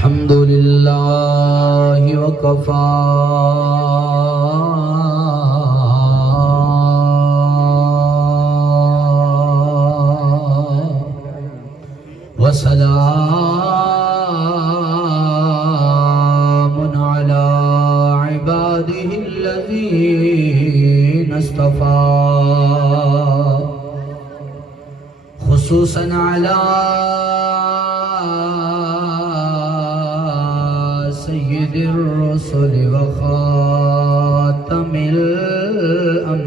الحمد لله وكفى وسلام على عباده الذين اصطفى خصوصا على سيد الرسل وخاتم الأنبياء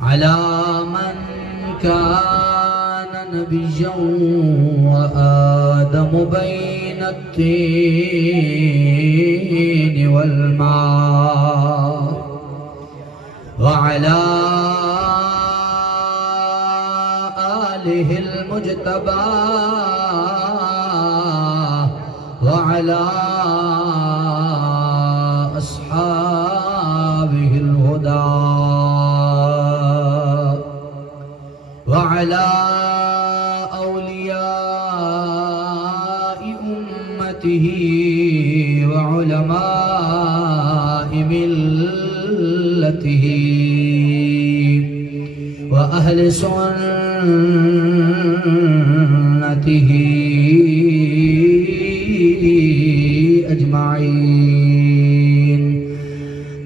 على من كان نبيا وآدم بين الطين والماء وعلى آله المجتبى وعلى أصحابه الهدى وعلى أولياء أمته وعلماء ملته وأهل سنته أجمعين.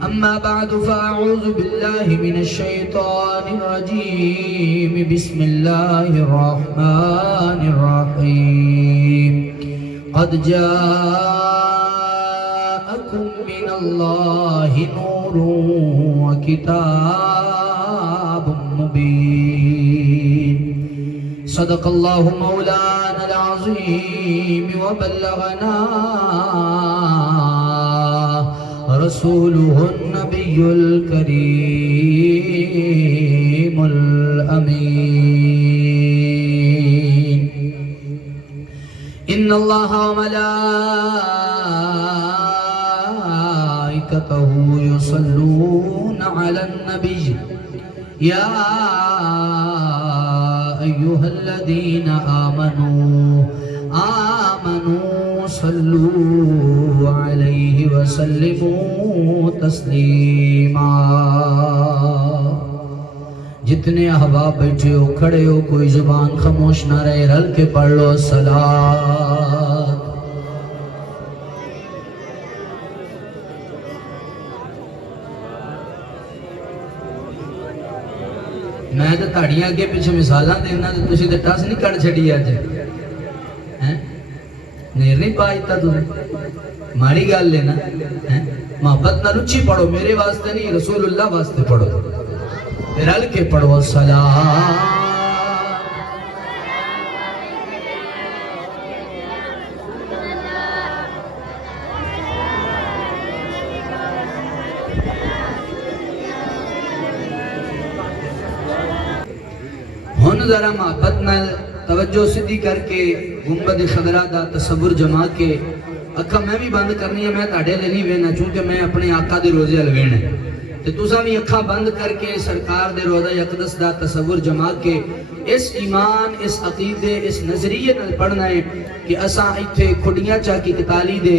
أما بعد فأعوذ بالله من الشيطان الرجيم. بسم الله الرحمن الرحيم. قد جاءكم من الله نور وكتاب مبين. صدق الله مولانا العظيم وبلغنا رسوله النبي الكريم الأمين. إن الله وملائكته يصلون على النبي يا أيها الذين آمنوا صلوا عليه وسلموا تسلیما. جتنے احباب بیٹھے ہو کھڑے ہو کوئی زبان خاموش نہ رہے رل کے پڑھ لو صلاۃ. میں تو تاڑیاں کے پیچھے مثالاں دینا تو تسی تے ٹس نہیں کڑ چھڑی اج ہیں نیر نہیں پائی تا تو ماڑی گل لینا محبت نال اچھی پڑھو میرے واسطے نہیں رسول اللہ واسطے پڑھو رل کے پڑھو صلاۃ. ہن ذرا محبت نال توجہ سدھی کر کے گنبد خضرا دا تصور جما کے اکھا میں بھی بند کرنی ہے. میں تاڑے لے نہیں وینا چونکہ میں اپنے آقا دے روزے ہل وینا ہے تے تساں بھی اکھا بند کر کے سرکار دے روزہ اقدس دا تصور جما کے اس ایمان اس عقیدے اس نظریے نال پڑھنا ہے کہ اساں ایتھے کھڈیاں چا کی کتالی دے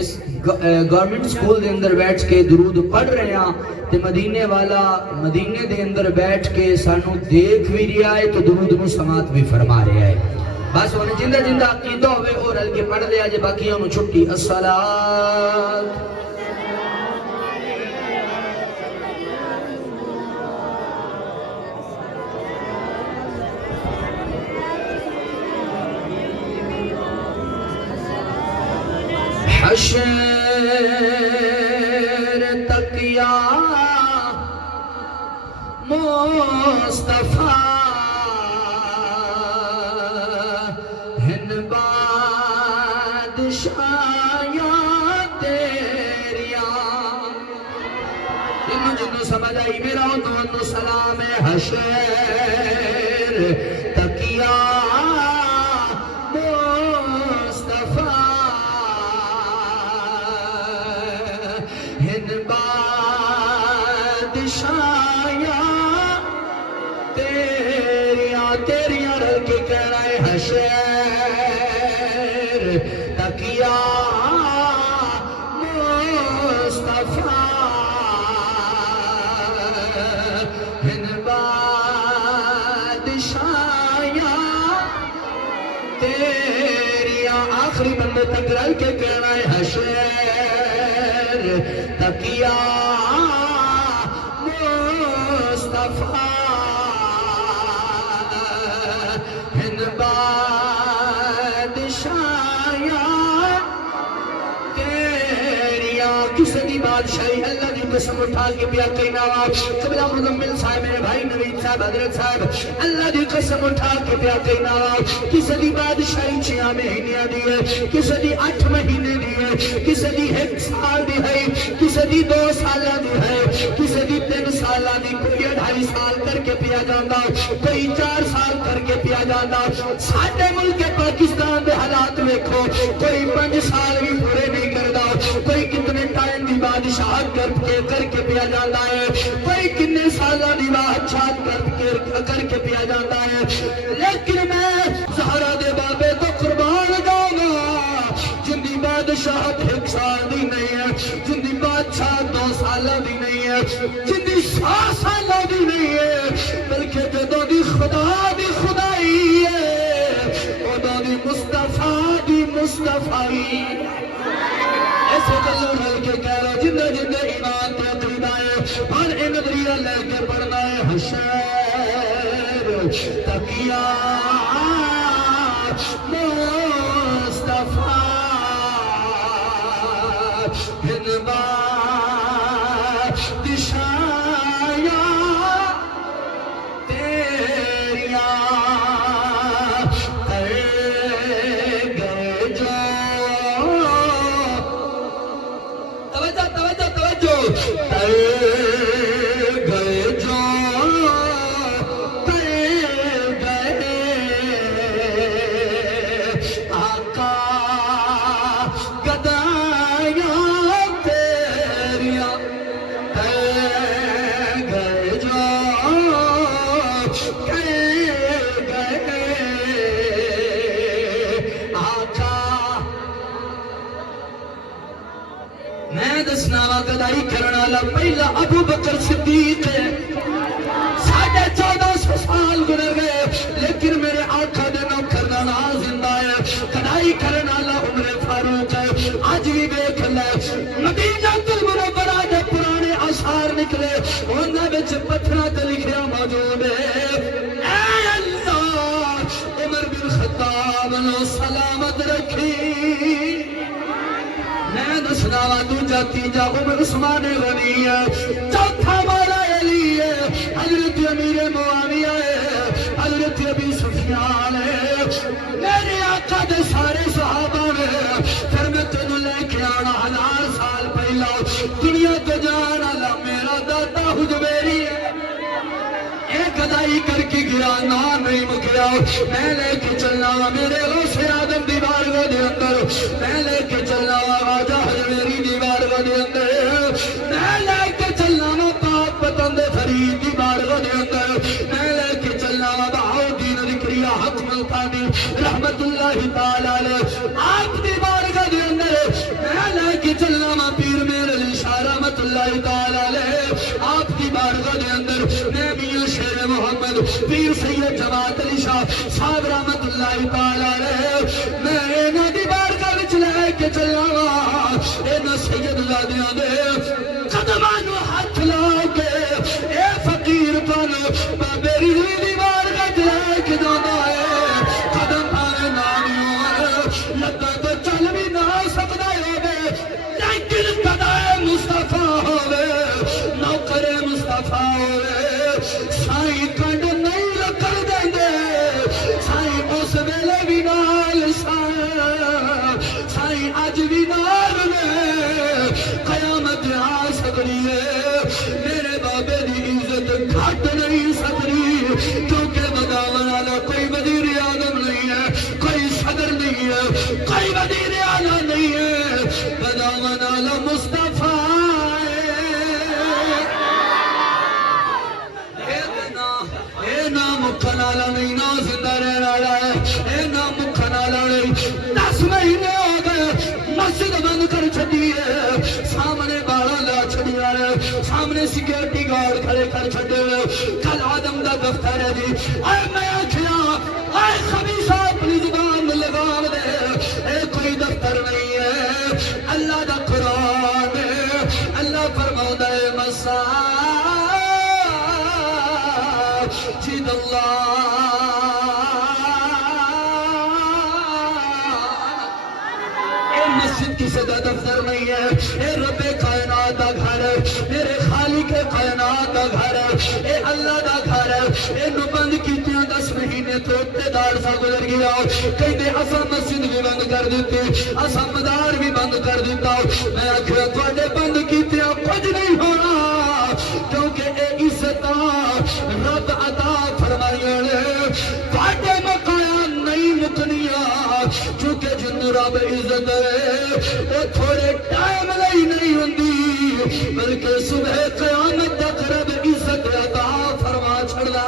اس گورنمنٹ سکول دے اندر بیٹھ کے درود پڑھ رہے ہیں تے مدینے والا مدینے دے اندر بیٹھ کے سانو دیکھ بھی رہا ہے تو درود نو سماعت بھی فرما رہا ہے. بس انہیں جندہ جندہ عقیدہ ہوئے اور رل کے پڑھ لیا جے باقی انہوں چھٹی. الصلاۃ حشر تک یا مصطفیٰ ہن بادشاہیاں تیریاں. جنوں جنوں سمجھ آئی میرا تو سلام ہے. حشر تک یا بادشاہیاں تیریاں تیریاں رل کے کہنا ہے حشر تکیا مصطفیٰ ہن بادشاہیاں تیریاں آخری بندے تک رل کے کہنا ہے حشر تکیا مصطفیٰ ہن بادشاہیاں تیریاں کسی دی بادشاہی اللہ دی قسم اٹھا کے پیا کہنا قبلہ مزمل صاحب میرے بھائی نوید صاحب حضرت صاحب اللہ دی قسم اٹھا کے پیا کہنا کسی دی بادشاہی 6 مہینے دی ہے کسی دی 8 مہینے دی ہے کسی دی 1 سال دی ہے کسی دی 2 سالہ دی ہے کسی دی 3 سالہ دی کوئی 2.5 سال کر کے پیا جاندہ کوئی 4 سال کر کے پیا جاندہ ساڈے ملک پاکستان دے حالات دیکھو کوئی 5 سال بھی پورے نہیں کردا کوئی کتنے ٹائم دی بادشاہت کر کے پیا جاتا ہے کوئی کتنے سالہ دی بادشاہت کر کے پیا جاتا ہے لیکن میں زہرا دے بابے تو قربان جاؤں گا جن دی بادشاہت 1 سال دی نہیں ہے جن دی بادشاہت 2 سالہ دی نہیں ہے جن دی 100 سالہ دی نہیں ہے بلکہ جدوں دی خدا دی خدائی ہے ادوں دی مصطفیٰ دی مصطفائی ایسے چلو رل کے کہہ رہا جندہ جندہ ایمان تے عقیدہ ہے اور اے نظریہ لے کے پڑھنا ہے حشر تقیہ مصطفیٰ ہن بادشاہیاں تیریاں کر گئے جو میں دسناوا گدائی کرنا لا پہلا ابو بکر صدیق ہے 1450 سال گزر گئے لیکن میرے آقا دے نوکر دا نام زندہ ہے گدائی کرنا لا عمر فاروق ہے آج بھی دیکھ لے مدینہ المنورہ دے پرانے آثار نکلے انہاں وچ پتھراں تے لکھیا موجود ہے اے اللہ عمر بن خطاب نو سلامت رکھی میں دسناوا دوجا تیجا عمر عثمان غنی ہے چوتھا مولا علی ہے حضرت امیر معاویہ ہے حضرت ابی سفیان ہے میرے آقا دے سارے صحابہ نے پھر میں تینوں لے کے آنا 1000 سال پہلا دنیا کو جان اللہ میرا دادا حجویری ہے ایک گدائی کر کے گرا نام نہیں مکیا میں لے کے چلنا میرے غوث آدم دی بارگاہ دے اندر میں لے کے چلنا راجہ حجویری دی بارگاہ دے اندر میں لے کے چلنا پاک پتند فرید دی بارگاہ دے اندر میں لے کے چلنا بہاؤدین ذکریہ حق ملتانی رحمت اللہ تعالی علیہ آپ دی بارگاہ دے اندر میں لے کے چلنا پیر میر علی شاہ رحمت اللہ تعالی علیہ آپ دی بارگاہ دے اندر میں میاں شیر محمد پیر سید جماعت علی شاہ صاحب رحمت اللہ تعالی علیہ میں انہاں دی بارگاہ وچ لے کے چلنا انہاں سید زادیاں دے قدماں نو ہاتھ لا کے اے فقیر پن بابے ریلی دی بارگاہ لے کے جانا ہے قدم پاوے نامیوں لگا تو چل بھی نہ سکدا ہوے لیکن قدائے مصطفیٰ ہوے نوکر مصطفیٰ ہوے سائی کنڈ نہیں رکھن دے سائی اس ویلے بھی نال سائی اج بھی نال قیامت آ سکتی ہے میرے بابے دی عزت گھٹ نہیں سکتی کیونکہ بغاون والا کوئی وزیر اعظم نہیں ہے کوئی صدر نہیں ہے کوئی وزیر اعلیٰ نہیں ہے بغاون والا مصطفیٰ اے نا مکھن والا نہیں، نا زندہ رہن والا ہے، اے نا مکھن والا نہیں۔ 10 مہینے ہو گئے مسجد بند کر چھڈی ہے، سامنے باڑا لا چھڈیا ہے، سامنے سیکورٹی گارڈ کھڑے کر چھڈے ہوئے، کل آدم دا دفتر ہے جی۔ اے میں آکھیا اے خبیثہ اپنی زبان لگام دے، اے کوئی دفتر نہیں ہے، اللہ دا قرآن ہے۔ اللہ فرماؤندا ہے مساجد اللہ، مسجد کسی کا دفتر نہیں ہے، اے رب کائنات دا گھر ہے، میرے خالق کائنات دا گھر ہے، اے اللہ دا گھر ہے۔ اے نو بند کیتیاں 10 مہینے تو اقتدار سا گزر گیا، کہتے اسا مسجد بھی بند کر دیتی، اسا مدار بھی بند کر دیتا۔ میں آکھیا تواڈے بند کیتیاں کچھ نہیں ہونا، کیونکہ اے عزت رب عطا فرمائیاں نے، تواڈے مقایا نہیں مکنیاں، چونکہ جن رب عزت وہ تھوڑے ٹائم لئی نہیں ہوندی، بلکہ صبح قیامت تک رب عزت عطا فرما چھڑدا۔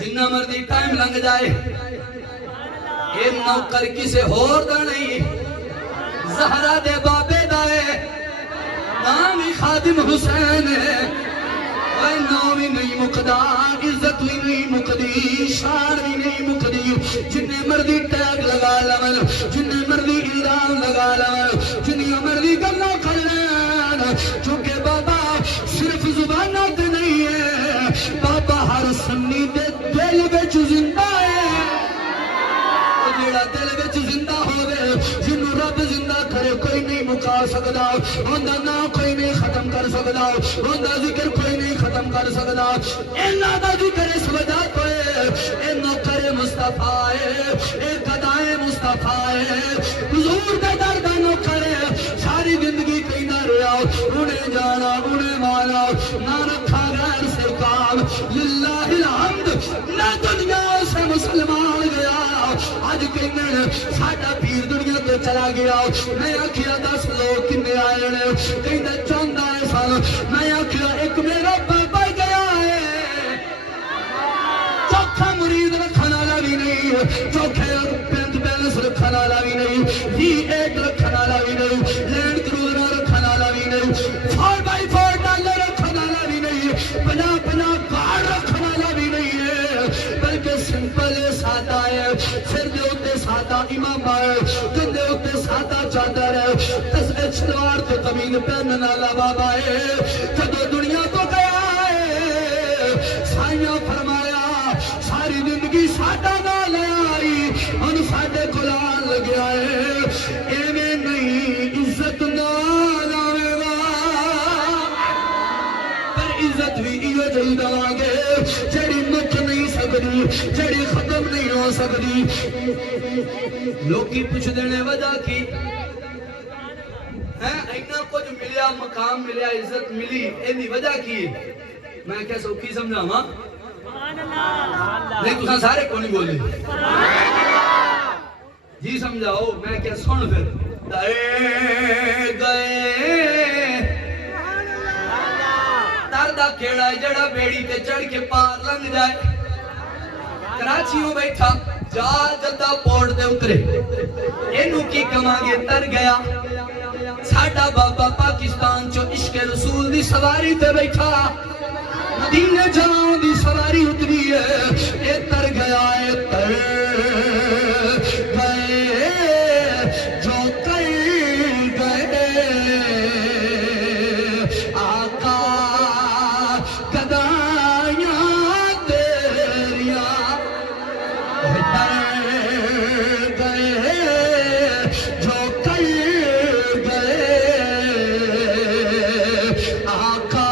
جنہ مرضی ٹائم لنگ جائے، یہ نوکر کسے ہور دا نہیں، زہرا دے بابے دا ہے، نام ہی خادم حسین ہے، اے نام ہی نہیں مکدا، عزت ہی نہیں مکدی، شان ہی نہیں مکدی۔ جنہ مرضی ٹیگ لگا لون، جنہ مرضی الزام لگا لون، جنہ مرضی گلاں کر لین، چونکہ بابا صرف زباناں تے نہیں ہے، بابا ہر سنی دے دل وچ زندہ ہے۔ جیڑا دل وچ زندہ ہوئے، جنوں رب زندہ کرے کوئی نہیں مکا سکدا، اوندا نام کوئی نہیں ختم کر سکدا، اوندا ذکر کوئی نہیں ختم کر سکدا۔ اللہ دا ذکر اس وجہ تو ہے، اے نوکر مصطفیٰ ہے، اے گدائے مصطفیٰ ہے، حضور دے در دا نوکر ہے، ساری زندگی کہندا رہیا انہیں جانا انہیں مانا، نہ رکھا غیر سے کام، للہ الحمد، نہ دنیا سے مسلمان گیا، آج کہنے ساڑھا پیر دنیا تو چلا گیا۔ میں آکھیا 10 لوگ کنے آئے نے، کہنے 14 سال، میں آکھیا ایک میرا بابا گیا ہے، چوکھا مرید رکھنا والا بھی نہیں، چوکھے بینک بیلنس رکھنا والا بھی نہیں، V8 رکھنا والا بھی نہیں، لینڈ کروزر رکھنا والا بھی نہیں، 4x4 ڈالر رکھنا والا بھی نہیں، 50 کارڈ رکھنا والا بھی نہیں ہے، بلکہ سمپل سادہ ہے، سر دے اتے سادہ امام ہے، دن دے اتے سادہ چادر ہے، تسبیح شلوار تے قمین پہننے والا بابا ہے۔ جدو دنیا تو گیا ہے، سائیاں فرمایا ساری زندگی سادہ نال آئی، ہن ساڈے کولان لگیا ہے، ایویں نہیں عزت نال آوے گا، پر عزت بھی ایو جہی دواں گے جڑی مک نہیں سکدی، جڑی ختم نہیں ہو سکدی۔ لوکی پوچھ دینے وجہ کی ہے، اینا کچھ ملیا، مقام ملیا، عزت ملی، اینی وجہ کی میں کیا سوکھی سمجھاواں؟ نہیں تساں سارے کو نہیں بولے جی سمجھاؤ، میں کیا سن پھر دے گئے دردہ کھیڑا جڑا بیڑی تے چڑھ کے پار لنگ جائے، کراچیوں بیٹھا جا جدہ پورٹ دے اترے، اینو کی کمانگے تر گیا، ساڑھا بابا پاکستان چو عشق رسول دی سواری تے بیٹھا، مدینہ جاؤں دی سواری اتری ہے، اے تر گیا اے تر گئے جو کر گئے آقا گدائیاں تیریاں، تر گئے جو کر گئے آقا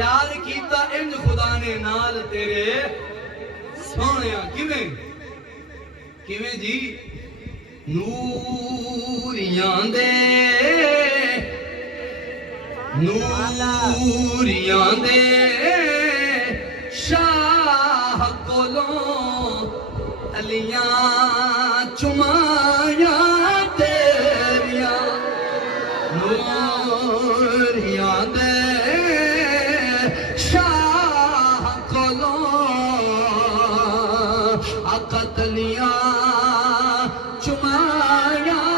پیار کیتا انج خدا نے نال تیرے سونیا کیویں جی نوریاں دے شاہ کولوں علیاں چمایاں تیریاں نوریاں دے شاہ کولوں آقا تلیاں چمایاں.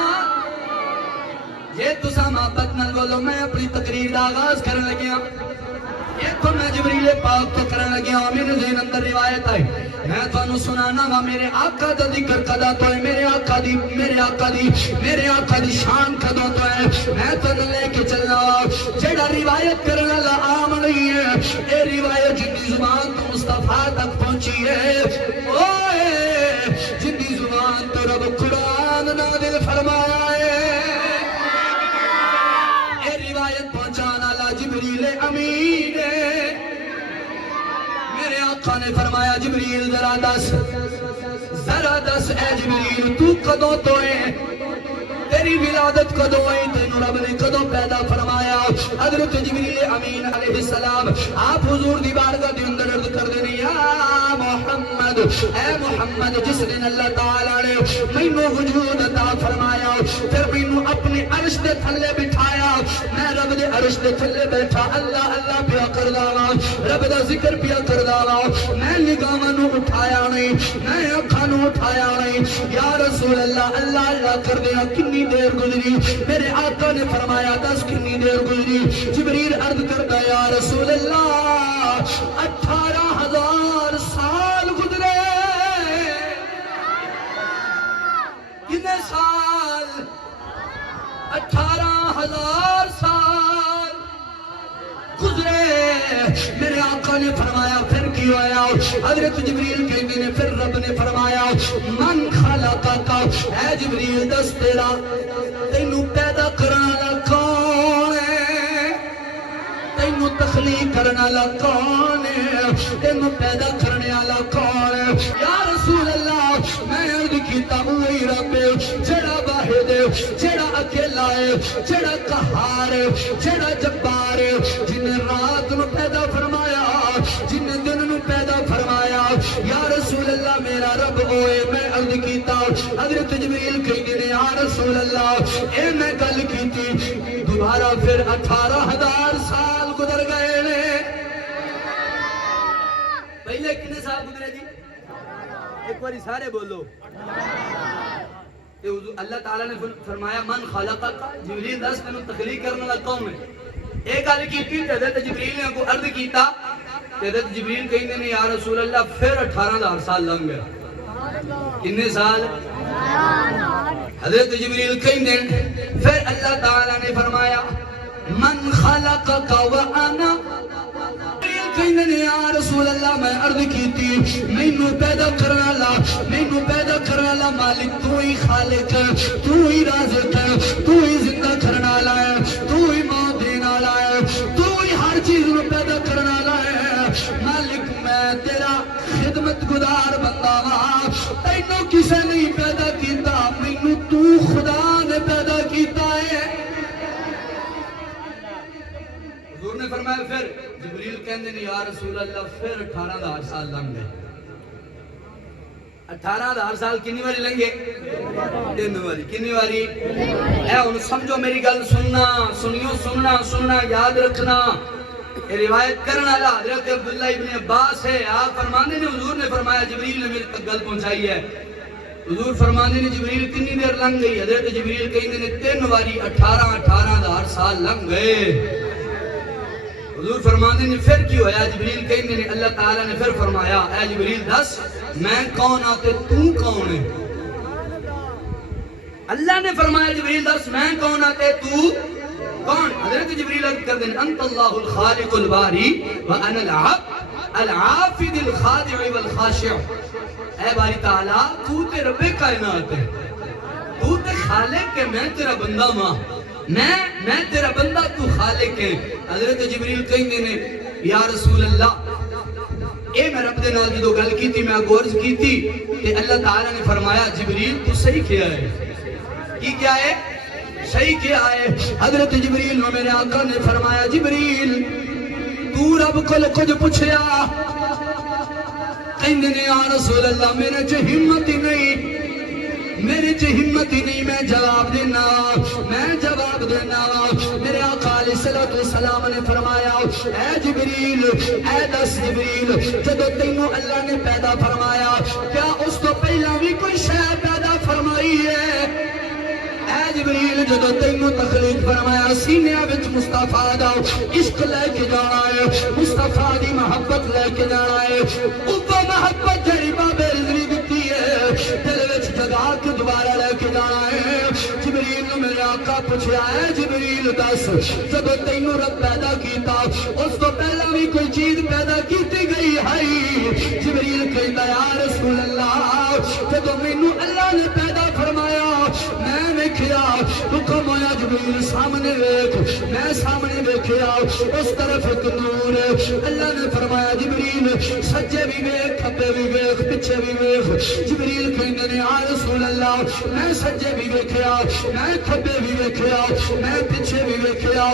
یہ تسا محبت نال بولو. میں اپنی تقریر دا آغاز کرن لگیا یہ تو میں جبریل پاک تو کرن لگیا. میرے ذہن اندر روایت آئی میں تانوں سنانا وا میرے آقا دا ذکر کدا تو ہے میرے آقا دی شان کدوں تو ہے. میں تانوں لے کے چلنا جڑا روایت کرن والا عام نہیں ہے. اے روایت جن دی زبان تو مصطفیٰ تک پہنچی ہے اوئے جن دی زبان تو رب قرآن نازل فرمایا ہے. پہنچانا لا جبریل امین. میرے آقا نے فرمایا جبریل ذرا دس اے جبریل تو کدوں تو ہے تیری ولادت کدوں ہے تینوں رب نے کدوں پیدا فرمایا. حضرت جبریل امین علیہ السلام آپ حضور دی بارگاہ دے اندر عرض کر دے یا محمد اے محمد جس دن اللہ تعالی نے مینوں وجود عطا فرمایا پھر مینوں اپنے عرش دے تھلے بٹھایا. میں رب دے عرش دے تھلے بیٹھا اللہ اللہ پیا کردا وا رب دا ذکر پیا کردا وا. میں نگاہاں نوں اٹھایا نہیں میں اکھاں نوں اٹھایا نہیں. یا رسول اللہ اللہ اللہ کر دے کنی دیر گزری. میرے آقا نے فرمایا دس کنی دیر گزری. جبریل عرض کرتا یا رسول اللہ 18,000 سال گزرے. کتنے سال 18,000 سال گزرے. میرے آقا نے فرمایا پھر کی ہویا. حضرت جبریل کہتے ہیں پھر رب نے فرمایا من خلقکا اے جبریل دس تیرا تینوں پیدا کرنا والا کون ہے تینوں تخلیق کرنا والا کون ہے تینوں پیدا کرنے والا کون ہے. یا رسول اللہ میں عرض کیتا وہی رب جڑا واحد ہے جڑا اکیلا ہے جڑا قہار ہے جڑا جبار ہے جن رات نو پیدا فرمایا جن دن نو پیدا فرمایا. یا رسول اللہ میرا رب ہوئے. میں عرض کیتا حضرت جبریل کہتے ہیں یا رسول اللہ اے میں گل کیتی دوبارہ پھر 18,000 سال گزر گئے نے. پہلے کتنے سال گزرے جی ایک باری سارے بولو. اللہ تعالیٰ نے فرمایا من خلقک جبریل دس تینوں تخلیق کرنے والا کون ہے. ایک گل کی حضرت جبریل نے کو عرض کیتا حضرت جبریل کہتے ہیں یا رسول اللہ پھر 18,000 سال لنگ گیا. کتنے سال حضرت جبریل کہتے ہیں پھر اللہ تعالیٰ نے فرمایا من خلقک وانا. کہنے نے یا رسول اللہ میں عرض کیتی مینوں پیدا کرنا لا مالک تو ہی خالق ہے تو ہی رازق ہے تو ہی زندہ کرنا والا ہے تو ہی موت دینا والا ہے تو ہی ہر چیز نو پیدا کرنا والا ہے. مالک میں تیرا خدمت گزار بندہ وا تینوں کسے نہیں پیدا کیتا مینوں تو خدا نے پیدا کیتا ہے. حضور نے فرمایا پھر جبریل کہندے نے یا رسول اللہ پھر 18,000 سال لنگ گئے. 18,000 سال کنی باری لنگے 3 باری. کنی باری اے ہن سمجھو میری گل سننا یاد رکھنا. یہ روایت کرنے والا حضرت عبداللہ ابن عباس ہے. آپ فرمانے نے حضور نے فرمایا جبریل نے میرے تک گل پہنچائی ہے. حضور فرمانے نے جبریل کنی دیر لنگ گئی. حضرت جبریل کہندے نے 3 باری 18,000 سال لنگ گئے. حضور فرمانے نے پھر کی ہویا. جبریل کہندے نے اللہ تعالیٰ نے پھر فرمایا اے جبریل دس میں کون آتے تو کون ہے. اللہ نے فرمایا جبریل دس میں کون آتے تو کون. حضرت جبریل عرض کر دیں انت اللہ الخالق الباری وانا العبد العافد الخادع والخاشع. اے باری تعالیٰ تو تے رب کائنات ہے تو تے خالق کے میں تیرا بندہ ماں میں تیرا بندہ تو خالق ہے. حضرت جبریل کہندے نے یا رسول اللہ اے میں رب دے نال جدوں گل کیتی میں غورز کیتی تے اللہ تعالی نے فرمایا جبریل تو صحیح کیا ہے. کی کیا ہے؟ صحیح کیا ہے. حضرت جبریل نے میرے آقا نے فرمایا جبریل تو رب کول کچھ پوچھیا؟ کہندے نے یا رسول اللہ میرے چ ہمت ہی نہیں، میرے چ ہمت ہی نہیں، میں جواب دینا. میرے آقا علیہ الصلوۃ والسلام نے فرمایا اے جبریل، اے دس جبریل، جدو تینوں اللہ نے پیدا فرمایا کیا اس تو پہلا بھی کوئی شے پیدا فرمائی ہے؟ اے جبریل جدو تینوں تخلیق فرمایا سینیاں وچ مصطفیٰ دا عشق لے کے جانا ہے، مصطفیٰ دی محبت لے کے جانا ہے. اوپر محبت جڑی بابے رضوی دتی ہے دل وچ جگا کے دوبارہ لے کے جانا ہے. جبریل نے میرے آقا پوچھا ہے جبریل دس جدو تینوں رب پیدا کیتا اس تو پہلا بھی کوئی چیز پیدا کیتی گئی ہے؟ جبریل کہتا یا رسول اللہ جدو مینوں اللہ نے پیدا فرمایا میں ویکھیا حکم ہویا جبریل سامنے ویکھ، میں سامنے ویکھیا اس طرف ایک نور. اللہ نے فرمایا جبریل سجے بھی ویکھ، کھبے بھی ویکھ، پیچھے بھی ویکھ. جبریل کہندے نے یا رسول اللہ میں سجے بھی ویکھیا، میں کھبے بھی ویکھیا، میں پیچھے بھی ویکھیا.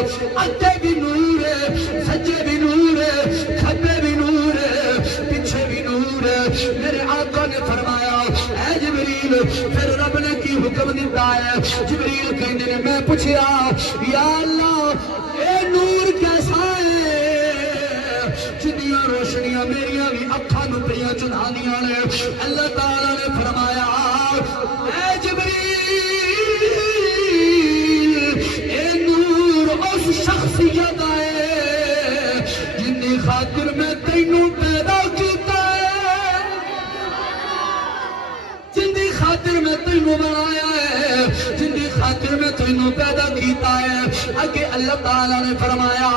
اگے بھی نور ہے، سجے بھی نور ہے، کھبے بھی نور ہے، پیچھے بھی نور ہے. میرے آقا نے فرمایا اے جبریل پھر رب نے کی حکم دیتا ہے؟ جبریل کہندے نے میں پوچھیا یا اللہ اے نور کیسا ہے جدیاں روشنیاں میریاں بھی اکھاں نوں پریاں چڑھاندیاں نے؟ اللہ تعالی نے فرمایا اے جبریل اے نور اس شخصیت ہے جن دی خاطر میں تینوں پیدا کیتا ہے، جن دی خاطر میں تینوں بنایا ہے، جن دی خاطر میں تینوں پیدا کیتا ہے. اگے اللہ تعالیٰ نے فرمایا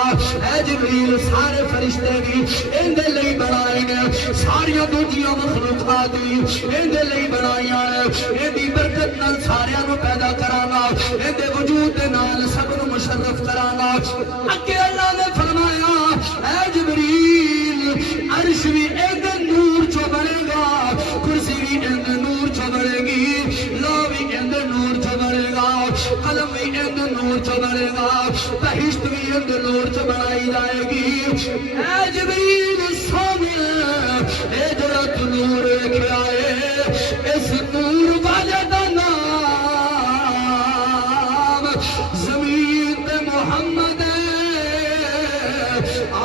اے جبریل سارے فرشتے بھی اندے لئی بنائے نے، ساریاں دوجیاں مخلوقات بھی اندے لئی بنائیاں نے. اندی برکت نال ساریاں نو پیدا کرانگا، اندے وجود دے نال سب نو مشرف کرانگا. اگے اللہ نے فرمایا اے جبریل عرش بھی اندے نور چو بنے گا، کرسی بھی اندے نور چو بنے گی، لا بھی اندے نور چو بنے گا، قلم بھی اندے نور چو بنے گا، بہشت بھی اندے نور چو بنائی جائے گی. اے جبریل سونے اے جڑا تو نور ویکھیا ہے اس نور والے دا نام زمین تے محمد ہے،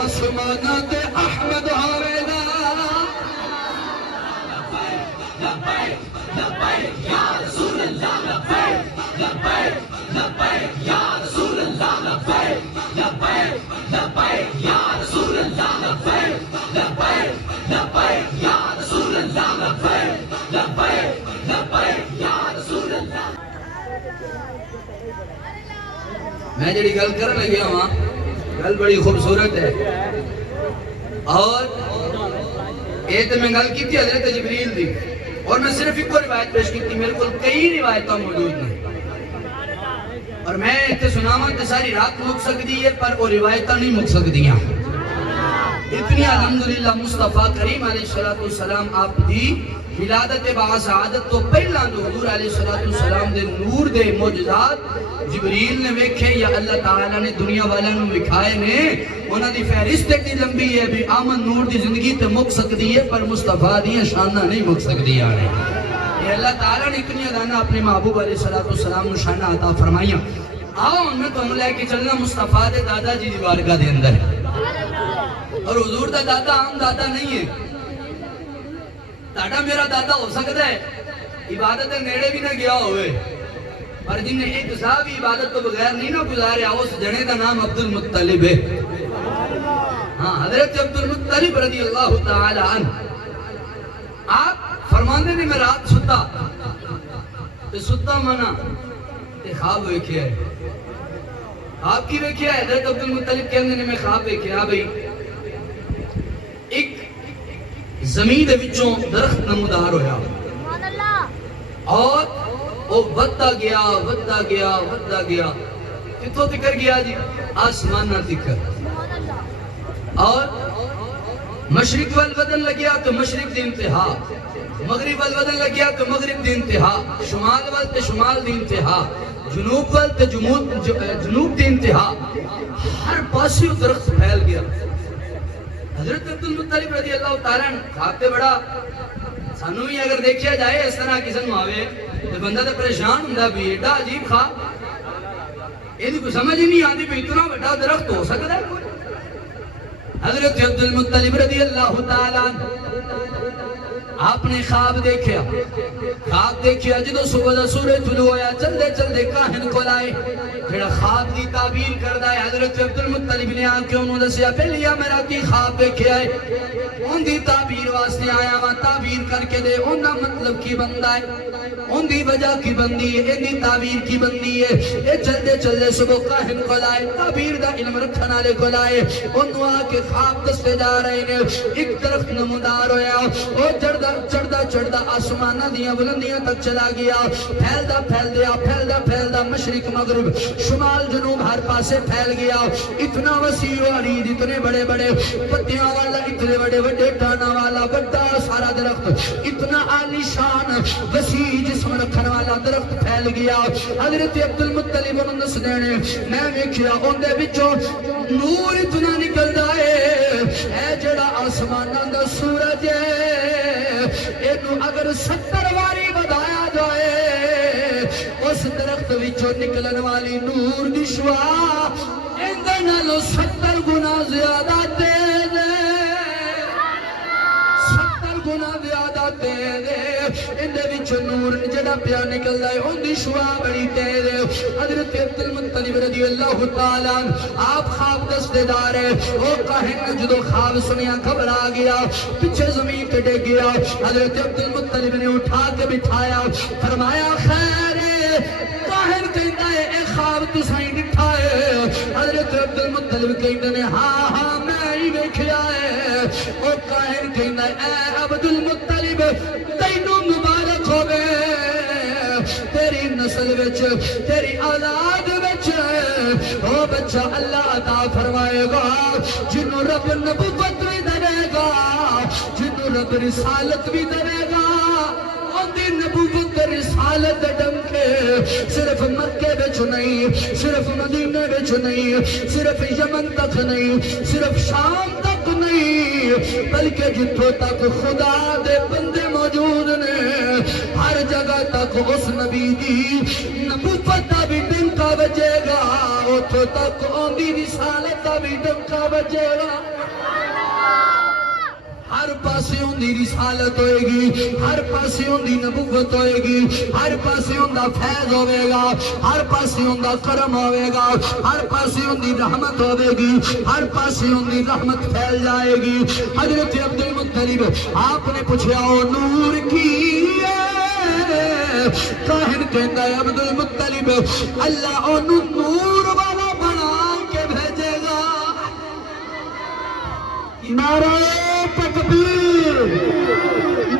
آسماناں تے احمد آوے گا. میں جڑی گل کرن لگیا ہاں گل بڑی خوبصورت ہے، اور یہ تو میں گل کی حضرت جبریل دی، اور میں صرف ایک روایت پیش کی، میرے کو کئی روایتاں موجود ہیں اور میں اتنے سناواں تے ساری رات مک سکتی ہے پر وہ روایتاں نہیں مک سکتیاں. اتنی الحمدللہ مصطفیٰ کریم علیہ السلام آپ دی ولادت باعثادت تو پہلا حضور علیہ السلام دے نور دے معجزات جبریل نے ویکھے یا اللہ تعالیٰ نے دنیا والا نو وکھائے نے. انہاں دی فہرست اتنی لمبی ہے بھی آمن نور دی زندگی تے مک سکتی ہے پر مصطفیٰ دی شانہ نہیں مک سکتی ہے. یہ اللہ تعالیٰ نے اتنی ادانا اپنے محبوب علیہ السلام نو شانہ عطا فرمائیاں. آؤ میں تو لے کے چلنا مصطفیٰ دے دادا جی دی بارگاہ دے اندر، اور حضور دا دادا عام دادا نہیں ہے. تاڑا میرا دادا ہو سکتا ہے عبادت نیڑے بھی نہ گیا ہوئے پر جن نے ایک صاحب عبادت تو بغیر نہیں نہ گزارے، اس جنے کا نام عبد المطلب ہے. ہاں حضرت عبد المطلب رضی اللہ تعالی عنہ آپ فرماندے نے میں رات ستا تے ستا منا تے خواب ویکھیا ہے. آپ کی ویکھیا ہے؟ حضرت عبد المطلب کہندے نے میں خواب ویکھیا بھئی ایک زمین دے وچوں درخت نمودار ہویا اور وہ ودتا گیا ودتا گیا ودتا گیا کتوں تکر گیا جی؟ آسمان نہ تکر. اور مشرق والبدن لگیا تو مشرق دی انتہا، مغرب والبدن لگیا تو مغرب دی انتہا، شمال وال تے شمال دی انتہا، جنوب وال تے جنوب دی انتہا. ہر پاسیوں درخت پھیل گیا. حضرت عبدالمطلب رضی اللہ تعالیٰ خواب تے بڑا سانو بھی اگر دیکھیا جائے اس طرح کسی نو آوے تو بندہ تو پریشان ہوندا بھی ایڈا عجیب خواب، یہ کوئی سمجھ ہی نہیں آتی بھی اتنا بڑا درخت ہو سکتا ہے. حضرت عبدالمطلب رضی اللہ تعالیٰ آپ نے خواب دیکھیا جدو صبح دا سورج طلوع ہویا چلدے چلدے کاہن کو لائے جڑا خواب دی تعبیر کردا ہے. حضرت عبدالمطلب نے آ کے انہوں دسیا پہلیا میرا کی خواب دیکھیا ہے، ان دی تعبیر واسطے آیا وا، تعبیر کر کے دے ان دا مطلب کی بندا ہے، ان دی وجہ کی بندی ہے، ان دی تعبیر کی بندی ہے. اے چلدے چلدے صبح کاہن کو لائے، تعبیر دا علم رکھن والے کو لائے، انہوں آ کے خواب دستے جا رہے ہیں. ایک درخت نمودار ہویا، او چڑھدا آسمانہ دیاں بلندیاں تک چلا گیا، پھیلدا مشرق مغرب شمال جنوب ہر پاسے پھیل گیا. اتنا وسیع و عریض، اتنے بڑے بڑے پتیاں والا، اتنے بڑے بڑے ٹانا والا بڑا سارا درخت، اتنا عالی شان وسیع جسم رکھن والا درخت پھیل گیا. حضرت عبدالمطلب انہوں نے سنے میں ویکھیا اون دے وچوں نور اتنا نکلدا ہے جڑا آسماناں دا سورج ہے، اینو اگر 70 واری بدایا جائے اس درخت وچوں نکلن والی نور دی شعاع اندے نالوں 70 گنا زیادہ تیز ہے، 70 گنا زیادہ تیز ہے. اندے وچوں نور جڑا پیا نکلدا ہے اون دی شعاع بڑی تیز ہے. حضرت عبدالمطلب رضی اللہ تعالیٰ آپ خواب دستے دار ہے. او کاہن جدو خواب سنیا گھبرا گیا، پیچھے زمین تے ڈگ گیا. حضرت عبدالمطلب نے اٹھا کے بٹھایا، فرمایا خیر ہے. کاہن کہندا ہے اے خواب تساں ڈٹھا ہے؟ حضرت عبدالمطلب کہندے نے ہاں میں ہی ویکھیا ہے. او کاہن کہندا ہے اے عبدالمطلب تینوں مبارک ہوے، تیری نسل وچ تیری اولاد وچ او بچہ اللہ عطا فرمائے گا جنوں رب نبوت بھی دے گا، جنوں رب رسالت بھی دے گا. اندی نبوت رسالت ڈنکے صرف مکے وچ نہیں، صرف مدینے وچ نہیں، صرف یمن تک نہیں، صرف شام تک نہیں، بلکہ جتھوں تک خدا دے بندے موجود نے ہر جگہ تک اس نبی دی نبوت دا بھی ڈنکا بجے گا، اتھوں تک اندی رسالت دا بھی ڈنکا بجے گا. ہر پاسے دی رسالت ہوئے گی، ہر پاسے دی نبوت ہوئے گی، ہر پاسے دا فیض ہوئے گا، ہر پاسے دا کرم ہوئے گا، ہر پاسے دی رحمت ہوئے گی، ہر پاسے دی رحمت پھیل جائے گی. حضرت عبدالمطلب آپ نے پوچھا او نور کی ہے؟ کاہن کہندا ہے عبدالمطلب اللہ اونوں نور والا بنا کے بھیجے گا. نعرہ تکبیر،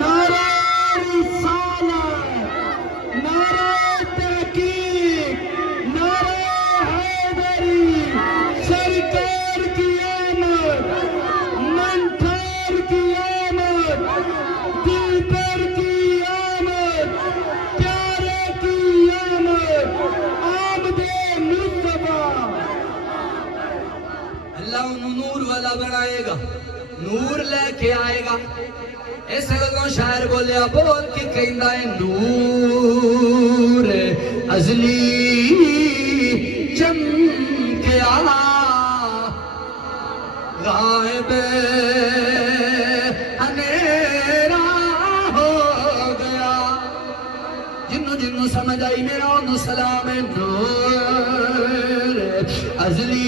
نعرہ رسالت، نعرہ تحقیق، نعرہ حیدری، سرکار کی آمد، منٹھار کی آمد، دلبر کی آمد، پیارے کی آمد، آمد مصطفیٰ. اللہ انہوں نور والا بنائے گا، نور لے کے آئے گا. اس لگوں شاعر بولیا بول کے کہندا ہے نور ازلی چمکیا غائب اندھیرا ہو گیا. جنوں جنوں سمجھ آئی میرا انہوں سلام ہے. نور ازلی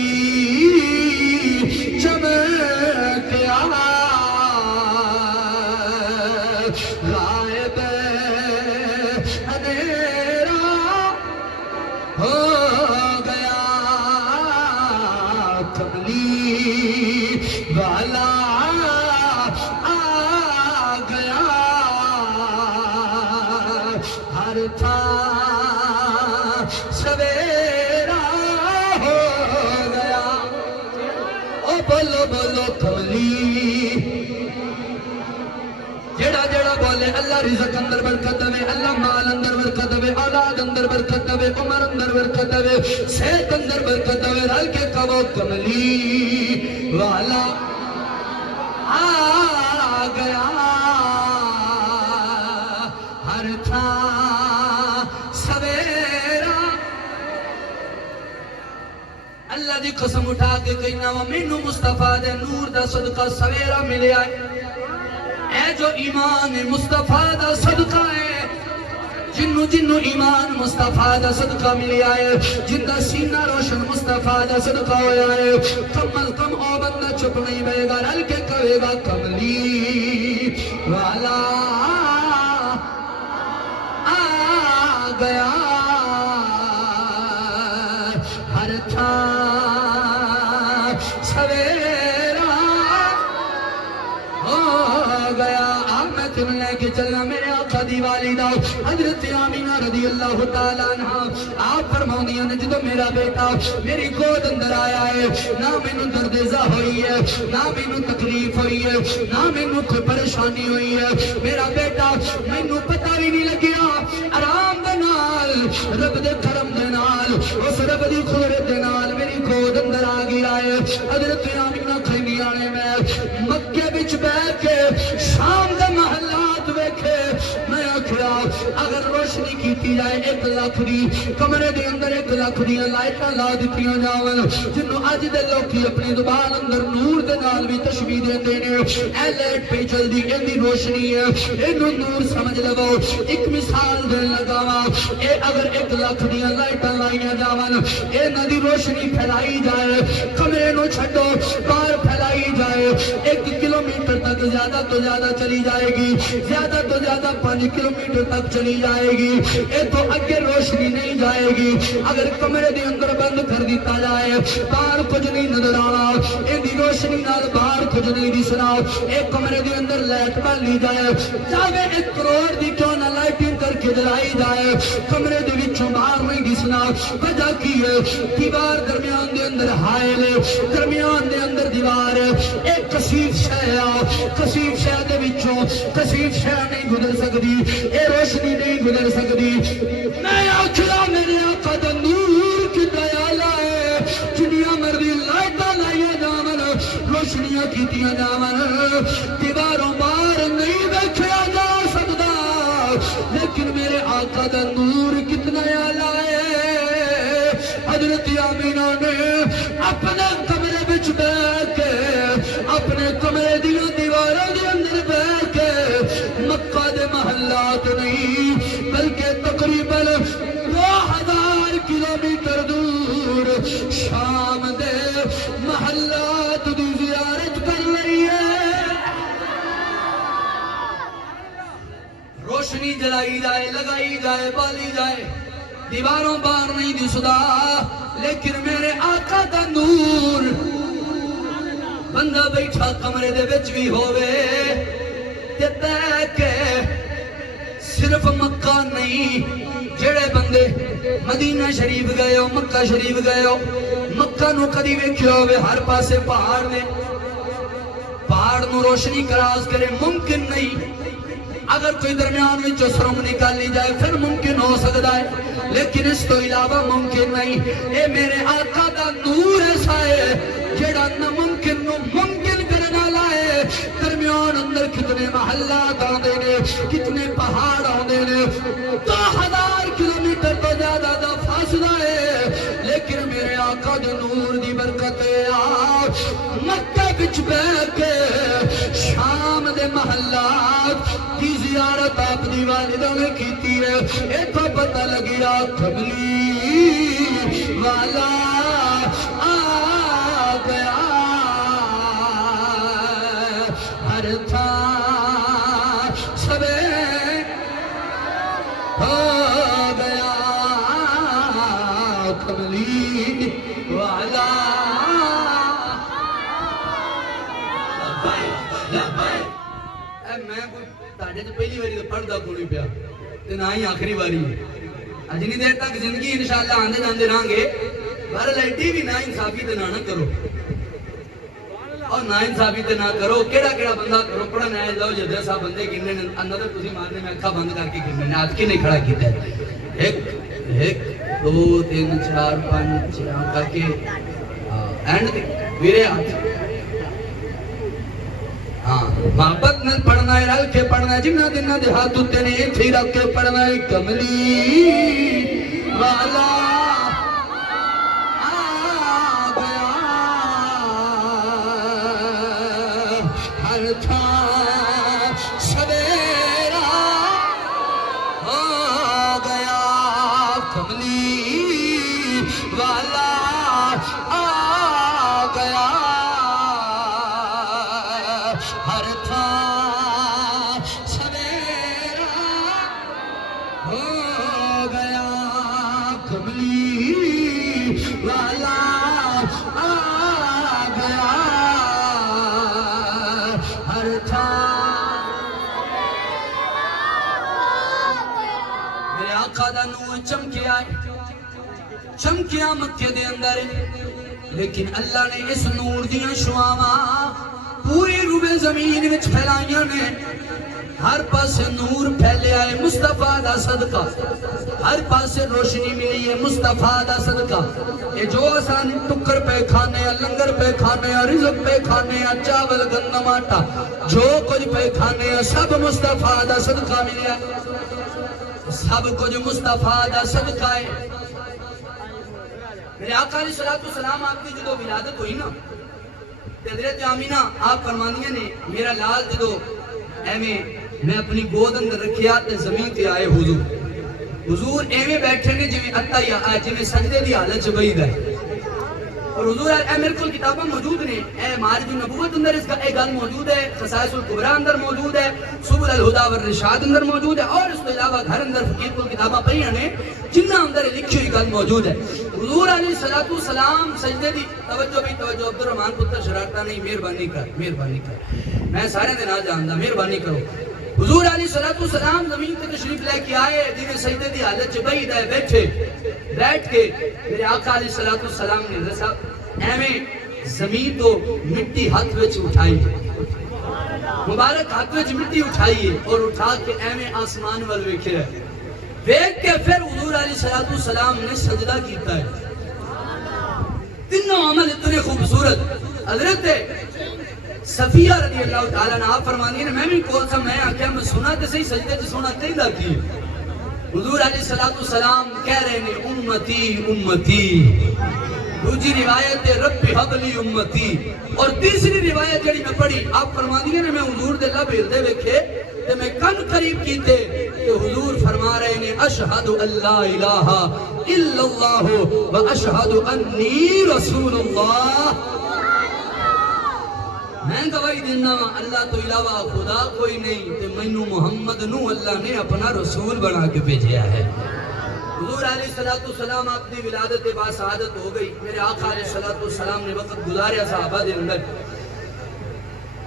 غائب اندھیرا ہو گیا، کملی والا آ گیا، ہر تھا سویرا بولو بولو کملی جڑا جڑا بولے اللہ رزق اندر برکت دے اللہ مال اندر برکت دے اولاد اندر برکت دے عمر اندر برکت دے صحت اندر برکت دے رل کے کہو کملی والا آ گیا ہر تھاں سویرا اللہ دی قسم اٹھا کے کہنا وا مینو مصطفیٰ دے نور دا صدقہ سویرا ملیا ہے اے جو ایمان مصطفیٰ دا صدقہ ہے جنو جنو ایمان مصطفیٰ دا صدقہ ملیا ہے جن دا سینہ روشن مصطفیٰ دا صدقہ ہویا ہے کم از کم او بندہ چپ نہیں بے گا رل کے کہے گا کملی والا آ گیا ہر تھاں سویرا ہو گیا میں تم لے کے چلنا میرے آقا دی والدہ حضرت آمینہ رضی اللہ تعالیٰ عنہ آپ فرماؤں نے جدو میرا بیٹا میری گود اندر آیا ہے نہ میں درد زا ہوئی ہے نہ میں تکلیف ہوئی ہے نہ میں کوئی پریشانی ہوئی ہے میرا بیٹا میں پتہ بھی نہیں لگیا آرام دے نال رب دے کرم دے نال اس رب دی خورت دے نال میری گود اندر آ گیا ہے حضرت آمینہ کھینی آنے میں مکے بچ بیٹھ کے شام دے محلات ویکھے میں آکھیا اگر روشنی کیتی جائے 1 لاکھ دی کمرے دے اندر 1 لاکھ دی لائٹاں لا دتیاں جاون جنوں اج دے لوکی اپنی زبان اندر نور دے نال بھی تشبیہ دیندے نے اے لائٹ پہ چلدی ایندی روشنی ہے اینوں نور سمجھ لو ایک مثال دین لگا وا اے اگر 1 لاکھ دی لائٹاں لائیاں جاون اے ندی روشنی پھیلائی جائے کمرے نو چھڈو باہر پھیلائی جائے 1 کلومیٹر تک زیادہ تو زیادہ چلی جائے گی زیادہ تو زیادہ 5 کلومیٹر تک چلی جائے گی اے تو اگے روشنی نہیں جائے گی اگر کمرے دے اندر بند کر دیتا جائے باہر کچھ نہیں نظر آنا ایندی روشنی نال باہر کچھ نہیں دسنا اے کمرے دے اندر لائٹ بن لی جائے چاہے 1 کروڑ دی کیوں نہ لائٹنگ کر کے جلائی جائے کمرے دے وچوں باہر نہیں دسنا وجہ کی ہے دیوار درمیان دے اندر حائل ہے درمیان دے اندر دیوار ہے ایک کثیف شے کثیف شے دے وچوں کثیف شے نہیں گزر سکتی اے روشنی نہیں گزر سکتی میں آکھیا میرے آقا دا نور کی دیا لائے جنیاں مرضی لائٹاں لائیاں جاون روشنیاں کیتیاں جاون دیواروں باہر نہیں دیکھیا جا سکتا لیکن میرے آقا دا نور کتنا لائے حضرت آمینہ نے اپنے کمرے بچ بیٹھ کے اپنے کمرے دیا دیواروں دے اندر بیٹھ کے مکہ دے محلات نہیں بلکہ تقریباً 2000 کلومیٹر دور شام دے محلات دی زیارت کر لئی ہے روشنی جلائی جائے لگائی جائے بالی جائے دیواروں باہر نہیں دسدا لیکن میرے آقا دا نور بندہ بیٹھا کمرے دے وچ بھی ہووے تے بیٹھ کے صرف مکہ نہیں جڑے بندے مدینہ شریف گئے ہو مکہ شریف گئے ہو مکہ نو کدی ویکھیا ہووے ہر پاسے پہاڑ نے پہاڑ نو روشنی کراس کرے ممکن نہیں اگر کوئی درمیان میں سرم نکال لی جائے پھر ممکن ہو سکتا ہے لیکن اس تو علاوہ ممکن نہیں اے میرے آقا دا نور ایسا ہے جڑا ناممکن نو ممکن کرنا لائے درمیان اندر کتنے محلات آندے نے کتنے پہاڑ آندے نے 2000 کلومیٹر تو زیادہ دا فاصلہ ہے لیکن میرے آقا دے نور دی برکت ہے مکہ بچ بیٹھ کے شام دے محلات کی زیارت آپ دی والدہ نے کیتی ہے اے تو پتہ لگیا کملی والا آ گیا ہر تھاں سویرا ہو گیا کملی والا میں تاڑے تو پہلی باری پڑھدا کوئی پیا تے نہ ہی آخری باری اجنی دیر تک زندگی انشاءاللہ آندے جاندے رہاں گے بہر لائٹی بھی نہ انصافی تے نہ کرو اور نا انصافی تے نہ کرو کیڑا کیڑا بندہ کرو پڑھنا ہے لو جدے صاحب بندے گننے اندر تسی مارنے میں اکھا بند کر کے گننے ہاتھ کی نہیں کھڑا کیتا ہے 1 2 3 4 5 6 کر کے اینڈ میرے ہاتھ ہاں محبت نال پڑھنا ہے رل کے پڑھنا ہے جنہ دنہ دے ہاتھ اتے نے ایتھے رکھ کے پڑھنا ہے کملی والا تھا سویرا ہو گیا کملی والا آ گیا ہر تھا سویرا ہو گیا کملی والا آ گیا میرے آقا دا نور چمکیا مکے دے اندر لیکن اللہ نے اس نور دیاں شعاواں پوری روبے زمین وچ پھیلائیاں نے ہر پاسے نور پھیلیا ہے مصطفیٰ دا صدقہ ہر پاسے روشنی ملی ہے مصطفیٰ دا صدقہ یہ جو آسان ٹکر پہ کھانے لنگر پہ کھانے رزق پہ کھانے چاول گندم آٹا جو کچھ پہ کھانے سب مصطفیٰ دا صدقہ ملیا سب کچھ مصطفیٰ دا صدقہ ہے میرے آقا علیہ السلام آپ کی جدو ولادت ہوئی نا حضرت آمینہ آپ فرماندیاں نے میرا لال جدو میں اپنی گود اندر رکھیا تے زمین تے آئے حضور ایویں بیٹھے نے جویں اتا یا جویں سجدے دی حالت چ بیٹھا ہے اور حضور اے میرے کول کتاباں موجود نے اے معارج النبوت اندر اس کا ایک گل موجود ہے خصائص الکبریٰ اندر موجود ہے سبل الہدیٰ والرشاد اندر موجود ہے اور اس کے علاوہ گھر اندر فقیر کول کتاباں پڑھیاں نے جنہ اندر لکھی ہوئی گل موجود ہے حضور علیہ السلام سجدے دی توجہ عبد الرحمن پتر شرارتا نہیں مہربانی کر میں سارے دن آ جاندا مہربانی کرو حضور علیہ السلام زمین تے تشریف لے کے آئے جنہیں سجدے دی حالت چ بیٹھ کے میرے آقا علیہ السلام نے رسا ایویں زمین تو مٹی ہاتھ وچ اٹھائی مبارک ہاتھ وچ مٹی اٹھائی اور اٹھا کے ایویں آسمان ول ویکھیا دیکھ کے پھر حضور علیہ السلام نے سجدہ کیتا ہے تینوں عمل اتنے خوبصورت حضرت صفیہ رضی اللہ تعالیٰ عنہ آپ فرمانی ہیں میں بھی کول سا میں آکھیا میں سنا تے صحیح سجدے تے سنا کہندا کی حضور علیہ السلام کہہ رہے ہیں امتی دوسری روایت ہے رب حب لی امتی اور تیسری روایت جڑی میں پڑھی آپ فرمانی ہیں میں حضور دے لب ہردے ویکھے تے میں کن قریب کیتے کہ حضور فرما رہے ہیں اشہد اللہ الہ الا اللہ و اشہد انی رسول اللہ میں گواہی دینا اللہ تو علاوہ خدا کوئی نہیں تے مینوں محمد نو اللہ نے اپنا رسول بنا کے بھیجا ہے حضور علیہ السلام آپ کی ولادت کے بعد شہادت ہو گئی میرے آقا علیہ السلام نے وقت گزاریا صحابہ دے اندر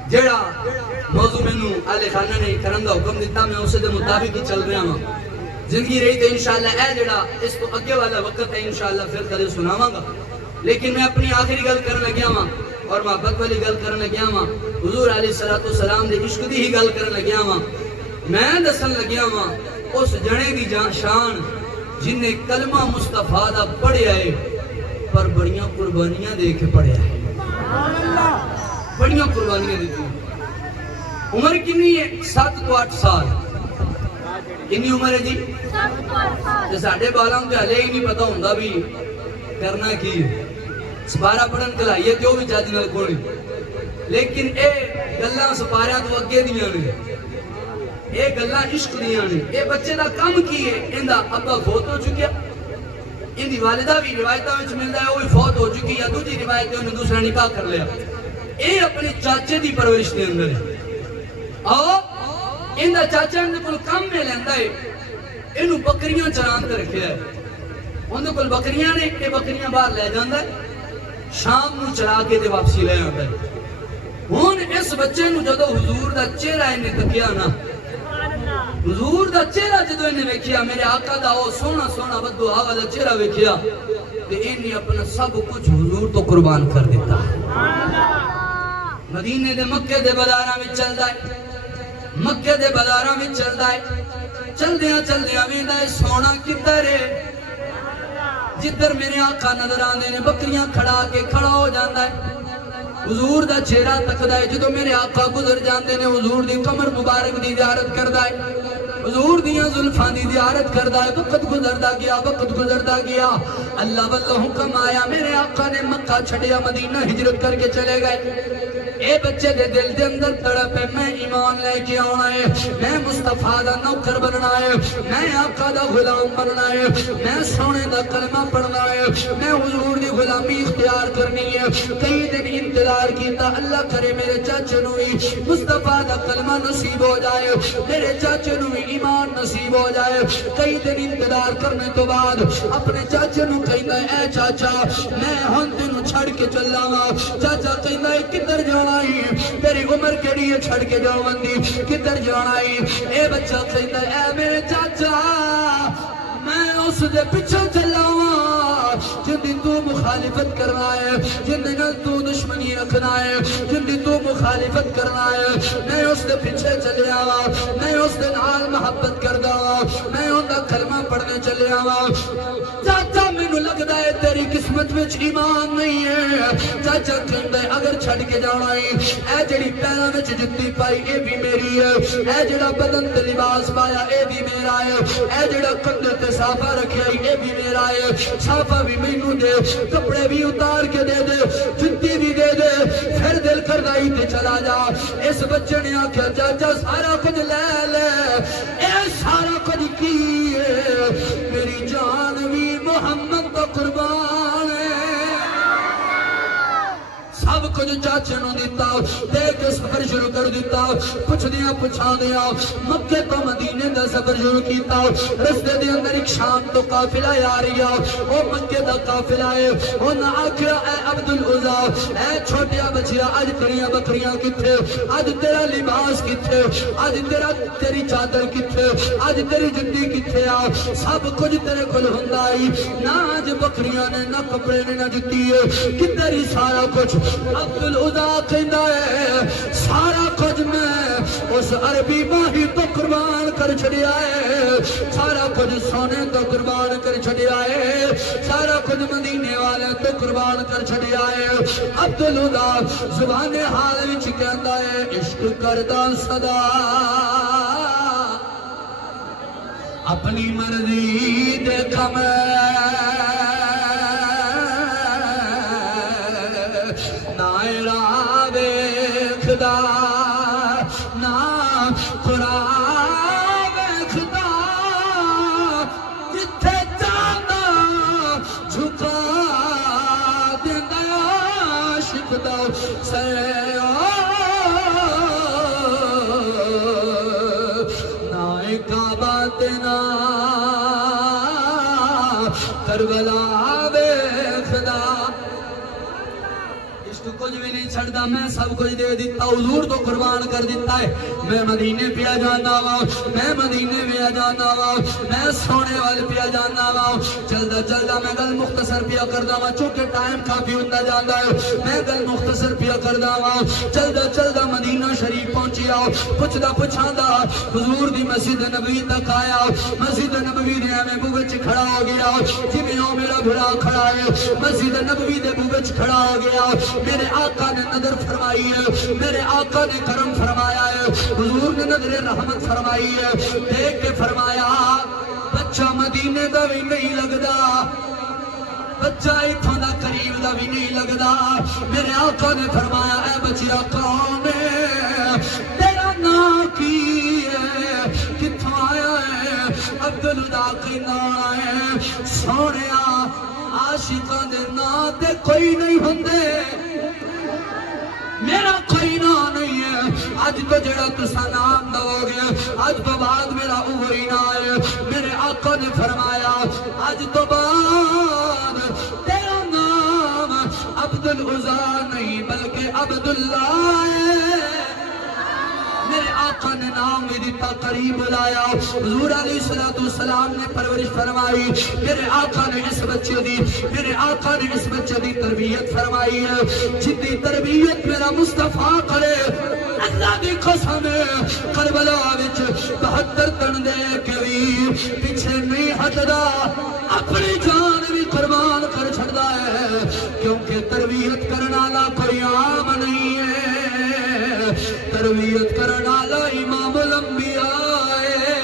جڑا موضوع مینوں اہل خانہ نے کرن دا حکم دیتا میں اسے دے مطابق ہی چل رہا ہوں زندگی رہی تے انشاءاللہ اے جڑا اس کو اگے والا وقت ہے انشاءاللہ پھر کدے سناواں گا لیکن میں اپنی آخری گل کرن لگیا ہاں اور محبت والی گل کرن لگیا ہاں حضور علیہ السلام دے عشق دی ہی گل کرن لگیا ہاں میں دسن لگیا ہاں اس جنے دی شان جن نے کلمہ مصطفیٰ دا پڑھیا ہے پر بڑیاں قربانیاں دے کے پڑھیا ہے بڑیاں قربانیاں دیتی عمر کنی ہے 7 تو 8 سال کنی عمر ہے جی 7 تو 8 سال ساڈے بالاں تے ہلے ہی نہیں پتہ ہوندا بھی کرنا کی ہے سپارہ پڑھن کلائیے تے او بھی جج نال کوئی لیکن اے گلاں سپاریاں تو اگے دیاں نے اے گلاں عشق دیاں نے اے بچے دا کم کی ہے ایندا ابا فوت ہو چکیا ان دی والدہ بھی روایتاں وچ ملدا ہے او بھی فوت ہو چکی یا دوسری روایت انہوں نے دوسرا نکاح کر لیا اے اپنے چاچے دی پرورش دے اندر ہے اور ایندا چاچا نے کول کم میں لیندا ہے اینو بکریاں چران تے رکھیا ہے اون کول بکریاں نے اے بکریاں باہر لے جاندا ہے شام نو چرا کے تے واپسی لے آندا ہے ہن اس بچے نو جدوں حضور دا چہرہ اینے تکیا نا حضور دا چہرہ جدوں اینے ویکھیا میرے آقا دا او سونا سونا بددعا والا چہرہ ویکھیا تے اینے اپنا سب کچھ حضور تو قربان کر دیتا مدینے دے مکے دے بازاراں وچ چلدا ہے، مکے دے بازاراں وچ چلدا ہے، چلدیاں چلدیاں ویندا ہے سونا کدھر ہے، جدھر میرے آقا نظر آندے نے بکریاں کھڑا کے کھڑا ہو جاندا ہے، حضور دا چہرہ تکدا ہے، جدوں میرے آقا گزر جاندے نے حضور دی کمر مبارک دی زیارت کردا ہے، حضور دیاں زلفاں دی زیارت کردا ہے، وقت گزردا گیا، وقت گزردا گیا، اللہ واللہ حکم آیا، میرے آقا نے مکہ چھڈیا مدینہ ہجرت کر کے چلے گئے۔ اے بچے دے دل دے اندر تڑپ ہے، میں ایمان لے کے آنا ہے، میں مصطفیٰ دا نوکر بننا ہے، میں آقا دا غلام بننا ہے، میں سونے دا کلمہ پڑھنا ہے، میں حضور دی غلامی اختیار کرنی ہے۔ کئی دن انتظار کیتا، اللہ کرے میرے چاچے نو ہی مصطفیٰ دا کلمہ نصیب ہو جائے، میرے چاچے نو ہی ایمان نصیب ہو جائے۔ کئی دن انتظار کرنے تو بعد اپنے چاچے نو کہندا ہے، اے چاچا میں ہن تینوں چھڑ کے چلا وا۔ چاچا کہندا ہے کدھر جانا ہے، تیری عمر کیڑی ہے چھڑ کے جاون دی، کدھر جانا ہے؟ اے بچہ کہندا ہے، اے میرے چاچا میں اس دے پیچھے چلا وا جن دی تو مخالفت کرنا ہے، جن دے نال تو دشمنی رکھنا ہے، جن دی تو مخالفت کرنا ہے، میں اس دے پیچھے چلیا وا، میں اس دے نال محبت کردا وا، میں اون دا کلمہ پڑھنے چلیا وا۔ چاچا مینوں لگدا ہے تیری قسمت وچ ایمان نہیں ہے۔ چاچا کہندا ہے اگر چھڈ کے جانا ہے، اے جڑی پیراں وچ جُتی پائی اے بھی میری ہے، اے جڑا بدن تے لباس پایا اے بھی میرا ہے، اے جڑا کندھے تے صافہ رکھیا اے بھی میرا ہے، صافہ بھی مینوں دے، کپڑے بھی اتار کے دے دے، جُتی بھی دے دے، پھر دل کردا ہی تے چلا جا۔ اس بچے نے آکھیا چاچا سارا کچھ لے لے، اے سارا کچھ کی ہے، میری جان بھی محمد تو قربان ہے۔ سب کچھ چاچے نو دیتا، دیکھ کے سفر شروع کر دیتا، پوچھ دیا پوچھا دیا، مکے تو مدینے دا سفر شروع کیتا۔ رستے دے اندر ایک شام تو قافلہ آ رہی ہے، وہ مکے دا قافلہ ہے، انہاں آکھیا اے عبدالعزا اے چھوٹیا بچیا اج تیریاں بکریاں کتھے، اج تیرا لباس کتھے، اج تیری چادر کتھے، اج تیری جُتی کتھے آ، سب کچھ تیرے کول ہوندا ہی، نہ اج بکریاں نے نہ کپڑے نے نہ جُتی ہے، کدھر ہی سارا کچھ؟ عبدالعزا کہندا ہے سارا کچھ میں اس عربی ماہی تو قربان کر چھڑیا ہے، سارا کچھ سونے تو قربان کر چھڑیا ہے، سارا کچھ مدینے والے تو قربان کر چھڑیا ہے۔ عبدالعزا زبان حال وچ کہندا ہے عشق کردا صدا اپنی مرضی دیکھا میں، نہ قرآن ویکھدا، جتھے جانا جھکا دیندا عاشق دا نہ کعبہ تے نہ کربلا ویکھدا۔ کچھ بھی نہیں چھڑدا، میں سب کچھ دے دیتا، حضور تو قربان کر دیتا ہے، میں مدینے پیا جانا وا، میں مدینے پیا جانا وا، میں سونے والے پیا جانا وا۔ چلدا چلدا میں گل مختصر پیا کردا وا، چونکہ ٹائم کافی ہوندا جاندا ہے، میں گل مختصر پیا کردا وا۔ چلدا چلدا مدینہ شریف پہنچیا، پوچھدا پوچھاندا حضور دی مسجد نبوی تک آیا، مسجد نبوی دے میں بوے وچ کھڑا ہو گیا، جویں او میرا بھرا کھڑا ہے، مسجد نبوی دے بوے وچ کھڑا ہو گیا۔ میرے آقا نے نظر فرمائی ہے، میرے آقا نے کرم فرمایا ہے، حضور نے نظر رحمت فرمائی ہے، دیکھ کے فرمایا بچہ مدینے دا بھی نہیں لگدا، بچہ اتھوں دا قریب دا بھی نہیں لگدا۔ میرے آقا نے فرمایا اے بچیا کون ہے، تیرا نام کی ہے، کتھوں آیا ہے؟ عبدالعزا کہندا ہے سونیا عاشقاں دے نام تے کوئی نہیں ہوندے، میرا کوئی نام نہیں ہے، اج تو جڑا تسا نام دو گے اج تو بعد میرا وہی نام ہے۔ میرے آقا نے فرمایا اج تو بعد تیرا نام عبدالعزا نہیں بلکہ عبداللہ ہے۔ میرے آقا نے نام بھی دیتا قریب بلایا حضور علیہ السلام نے پرورش فرمائی میرے آقا نے اس بچے دی میرے آقا نے اس بچے دی تربیت فرمائی ہے جتنی تربیت میرا مصطفیٰ کرے اللہ دی قسم کربلا وچ 72 تن دے کے بھی پیچھے نہیں ہٹدا اپنی جان بھی قربان کر چھڑدا ہے کیونکہ تربیت کرنے والا کوئی عام نہیں ہے تربیت کرنے والا امام الانبیاء ہے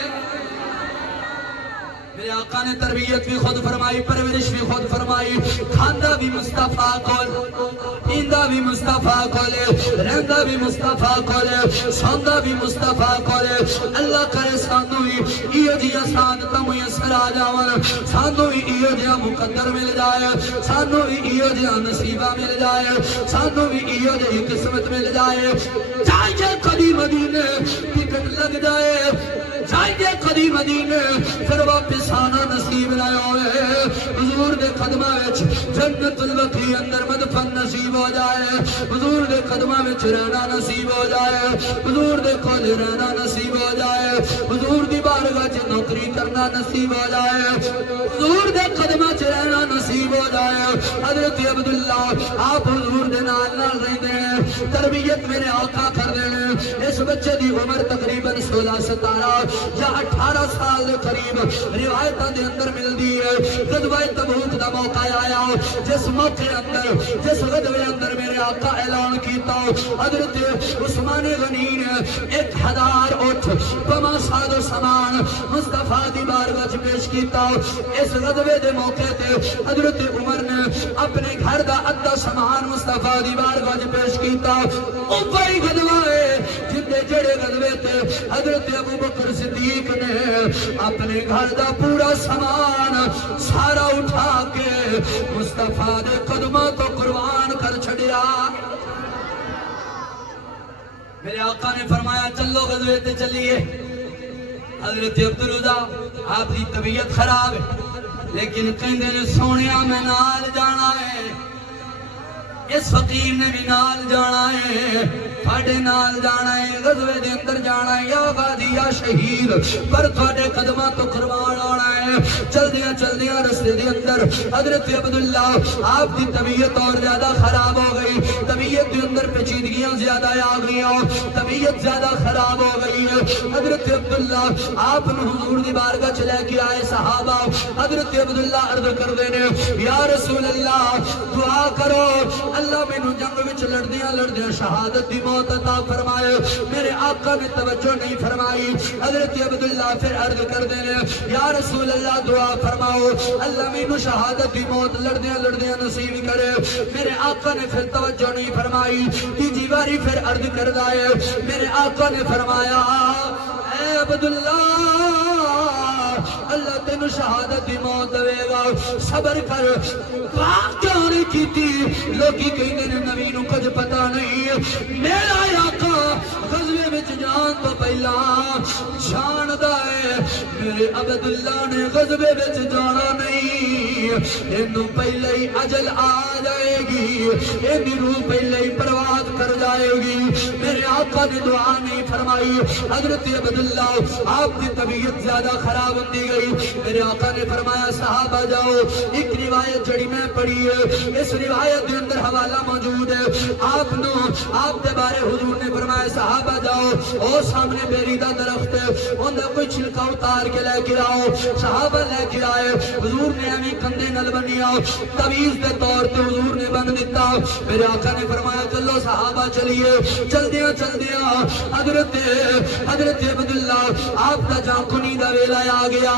میرے آقا نے تربیت بھی خود فرمائی پرورش بھی خود فرمائی کھاندا بھی مصطفیٰ کول پیندا بھی مصطفیٰ کول رہندا بھی مصطفیٰ کول سوندا بھی مصطفیٰ کول اللہ کرے سانو بھی ایو جیاں سعادتاں میسر آ جاون سانو بھی ایو جیاں مقدر مل جائے سانو بھی ایو جیاں نصیبہ مل جائے سانو بھی ایو جیاں قسمت مل جائے چاہیے کبھی مدینے ٹکٹ لگ جائے چاہیے کدی مدینے پھر واپس آنا نصیب نہ ہوئے حضور دے قدمہ وچ جنت البقیع اندر مدفن نصیب ہو جائے حضور دے قدمہ وچ رہنا نصیب ہو جائے حضور دے کول رہنا نصیب ہو جائے حضور دی بارگاہ وچ نوکری کرنا نصیب ہو جائے حضور دے قدمہ وچ رہنا نصیب ہو جائے حضرت عبداللہ آپ حضور دے نال نال رہندے ہیں تربیت میرے آقا کر دینے اس بچے دی عمر تقریباً 16-17 یا 18 سال دے قریب روایتاں دے اندر ملدی ہے غزوہ تبوک دا موقع آیا جس موقع اندر جس غزوے اندر میرے آقا اعلان کیتا حضرت عثمان غنی نے 1000 اٹھ بما ساز و سامان مصطفیٰ دی بارگاہ وچ پیش کیتا اس غزوے دے موقع تے حضرت عمر نے اپنے گھر دا ادھا سامان مصطفیٰ دی بارگاہ وچ پیش کیتا او بڑی غزوہ ہے جندے جڑے غزوے تے حضرت ابو بکر صدیق نے اپنے گھر دا پورا سامان سارا اٹھا کے مصطفیٰ دے قدموں تو قربان کر چھڑیا میرے آقا نے فرمایا چلو غزوے تے چلیے حضرت عبدالعزا آپ کی طبیعت خراب ہے لیکن کہندے نے سونیا میں نال جانا ہے اس فقیر نے بھی نال جانا ہے تھوڑے نال جانا ہے غزوے دے اندر جانا ہے یا غازی یا شہید پر تھوڑے قدمہ تو قربان آنا ہے چل دیاں رستے دے اندر حضرت عبداللہ آپ کی طبیعت اور زیادہ خراب ہو گئی طبیعت دے اندر پیچیدگیاں زیادہ آ گئیاں طبیعت زیادہ خراب ہو گئی ہے حضرت عبداللہ آپ نے حضور دی بارگاہ چ لے کے آئے صحابہ حضرت عبداللہ عرض کر دینے یا رسول اللہ دعا کرو اللہ میں نو جنگ وچ لڑدیاں شہادت دی موت عطا فرمائے میرے آقا نے توجہ نہیں فرمائی حضرت عبداللہ پھر عرض کر دینے یا رسول اللہ دعا فرماؤ اللہ میں نو شہادت دی موت لڑدیاں نصیب کرے میرے آقا نے پھر توجہ نہیں فرمائی تیجی باری پھر عرض کر دائے میرے آقا نے فرمایا اے عبداللہ اللہ تینو شہادت دی موت دے گا صبر کر بات کیوں نہیں کیتی لوگی کہنے نے نبی نو کچھ پتا نہیں میرا آقا غزوے وچ جان تو پہلا جاندا ہے میرے عبداللہ نے غزوے وچ جانا نہیں اینو پہلے ہی اجل آ جائے گی اینی روح پہلے ہی پرواز کر جائے گی میرے آقا نے دعا نہیں فرمائی حضرت عبداللہ آپ کی طبیعت زیادہ خراب ہوتی گئی میرے آقا نے فرمایا صحابہ جاؤ ایک روایت جڑی میں پڑھی ہے اس روایت کے اندر حوالہ موجود ہے آپ دے بارے حضور نے فرمایا صحابہ جاؤ او سامنے بیری دا درخت ہے اندر کوئی چھلکا اتار کے لے کے آؤ صحابہ لے کے آئے حضور نے ہمیں کندے نل بنیا تویز دے طور تے حضور نے بن دیتا میرے آقا نے فرمایا چلو صحابہ چلیے چل دیا حضرت عبداللہ آپ کا جانکنی دا ویلا آ گیا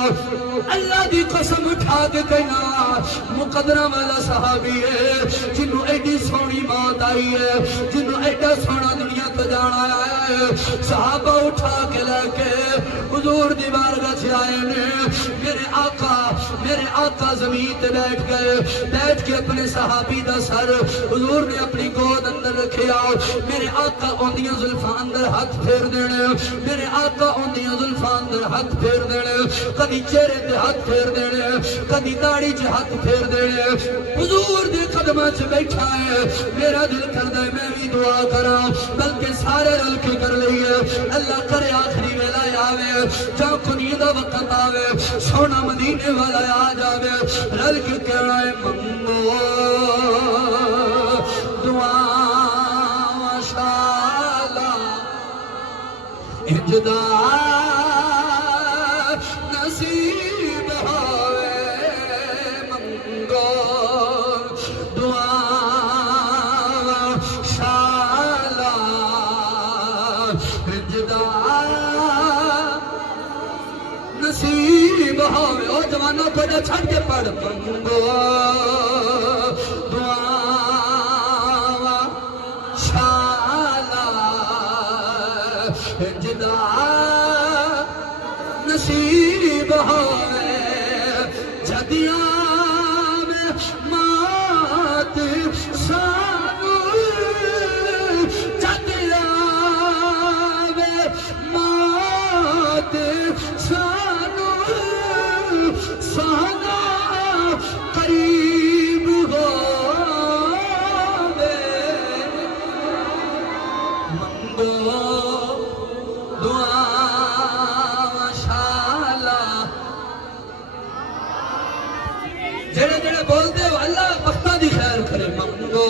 اللہ دی قسم اٹھا کے کہنا مقدرہ والا صحابی ہے جنہوں ایڈی سونی موت آئی ہے جنہوں ایڈا سونا دنیا تو جانا آیا ہے صحابہ اٹھا کے لے کے حضور دی بارگاہ سے آئے نے میرے آقا زمین تے بیٹھ کے اپنے صحابی دا سر حضور نے اپنی گود اندر رکھے آؤ میرے آقا اوندیاں زلفاں اندر ہاتھ پھیر دینے میرے آقا اوندیاں زلفاں اندر ہاتھ پھیر دینے کدی چہرے تے ہاتھ پھیر دینے کدی داڑھی چ ہاتھ پھیر دینے حضور دے قدماں چ بیٹھا ہے میرا دل کردا ہے میں بھی دعا کراں بلکہ سارے رل کے کر لئیے اللہ کرے آخری آوے جا کنی دا وقت آوے سونا مدینے والا آ جاوے رل کے کہنا ہے منگو دعا شالا انجدا نصیب ہوئے منگو دعا شالا انجدا نصیب ہوئے او جوانوں کو جو چھڑ کے پڑھ منگو دعا شالا انجدا نصیب ہوئے جدیاں میں مات سانو جدیاں میں مات سانو سانا قریب ہوئے منگو دعا جڑے جڑے بولتے ہو اللہ وقتہ دی خیر کرے منگو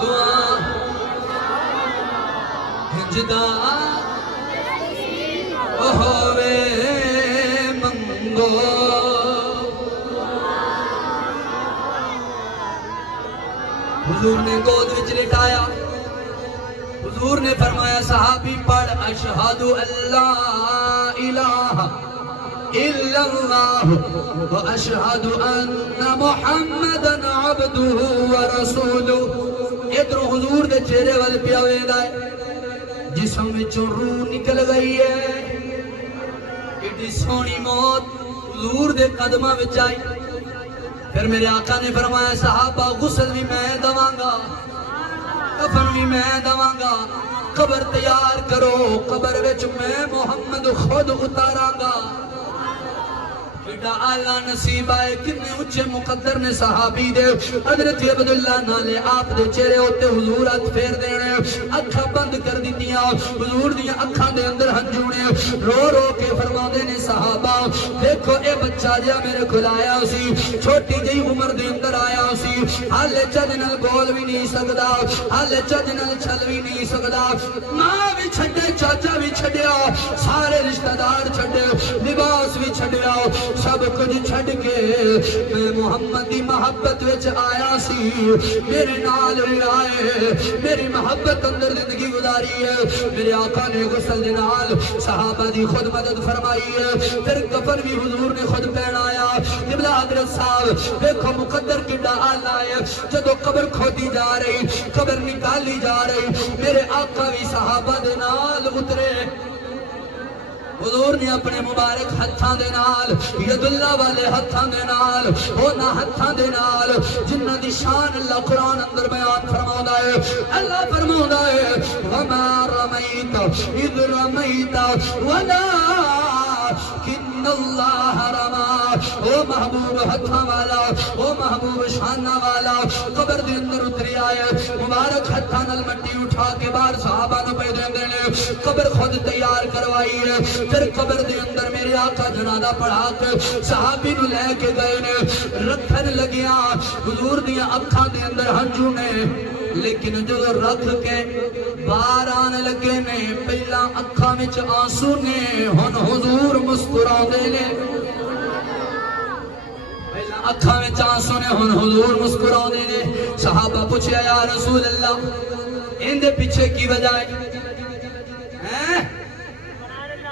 دعا ہنجدہ ہوئے منگو حضور نے گود وچ لٹایا حضور نے فرمایا صحابی پڑھ اشہد اللہ الہ الا اللہ واشہد ان محمدًا عبدہ ورسولہ ادھر حضور دے چہرے وال پیا ویندا ہے جسم وچوں روح نکل گئی ہے ایڈی سونی موت حضور دے قدماں وچ آئی پھر میرے آقا نے فرمایا صحابہ غسل بھی میں دواں گا کفن بھی میں دواں گا قبر تیار کرو قبر وچ میں محمد خود اتاراں گا بیٹا اللہ نصیب آئے کتنے اچھے مقدر نے صحابی دے حضرت عبداللہ نالے آپ دے چہرے ہوتے حضور ہاتھ پھیر دینے اکھا بند کر دیتیاں حضور دیا اکھاں دے اندر ہنجونے رو رو کے فرما دینے صحابہ دیکھو اے بچہ جا میرے کھل آیا اسی چھوٹی جئی عمر دے اندر آیا اسی حالے چجنل گول بھی نہیں سکدا حالے چجنل چھل بھی نہیں سکدا ماں بھی چھڑے چاچا بھی چھڑیا سارے رشتہ دار چھڑے لباس بھی چھڑیا سب کچھ چھڑ کے میں محمد دی محبت وچ آیا سی میرے نال آئے میری محبت اندر زندگی گزاری ہے میرے آقا نے غسل دے نال صحابہ دی خود مدد فرمائی ہے پھر کفن بھی حضور نے خود پہنایا قبلہ حضرت صاحب دیکھو مقدر کڈا آلہ ہے جدو قبر کھودی جا رہی قبر نکالی جا رہی میرے آقا بھی صحابہ دے نال اترے حضور نے اپنے مبارک ہتھاں دے نال ید اللہ والے ہتھاں دے نال ہونا ہتھاں دے نال جنہ دی شان اللہ قرآن اندر بیان فرماؤں ہے اللہ فرماؤں ہے وَمَا رَمَيْتَ اِذْ رَمَيْتَ وَلَكِنَّ اللَّهَ رَمَا او محبوب ہتھاں والا او محبوب شانہ والا قبر دے اندر اتری آئے مبارک ہتھاں نال مٹی اٹھا کے باہر صحابہ نو پہ دیں دینے قبر خود تیار کروائی ہے پھر قبر دے اندر میرے آقا جنازہ پڑھا کے صحابی نو لے کے گئے نے رکھن لگیاں حضور دیا اکھاں دے اندر ہنجو نے لیکن جو رکھ کے بار آنے لگے نے پہلا اکھاں وچ آنسو نے ہن حضور مسکرا دے نے اکھاں وچ آنسو نے ہن حضور مسکرا دے نے صحابہ پوچھیا یا رسول اللہ ان دے پیچھے کی وجہ ہے